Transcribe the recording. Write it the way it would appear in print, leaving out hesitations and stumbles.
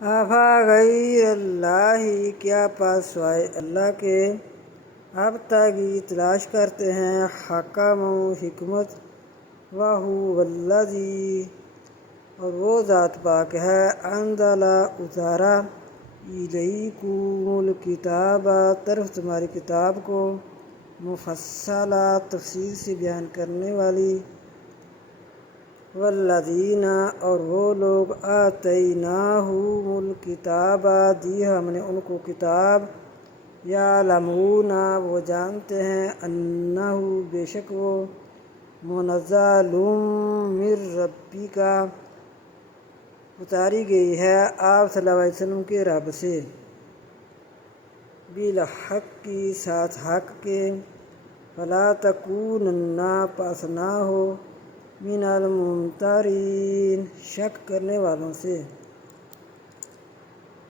آفا غیر اللہ کیا پاس سوائے اللہ کے اب تاگی تلاش کرتے ہیں حکم و حکمت وَهُوَ الَّذِي اور وہ ذات پاک ہے انزلَ اتارا الیکم الکتاب طرف تمہاری کتاب کو مفصلہ تفصیل سے بیان کرنے والی والذین اور وہ لوگ آتیناہم الکتاب دی ہم نے ان کو کتاب یعلمون وہ جانتے ہیں انہ بے شک وہ منزل من ربک اتاری گئی ہے آپ صلی اللہ علیہ وسلم کے رب سے بالحق کی ساتھ حق کے فلا تکونن پاس نہ ہو من الممترین شک کرنے والوں سے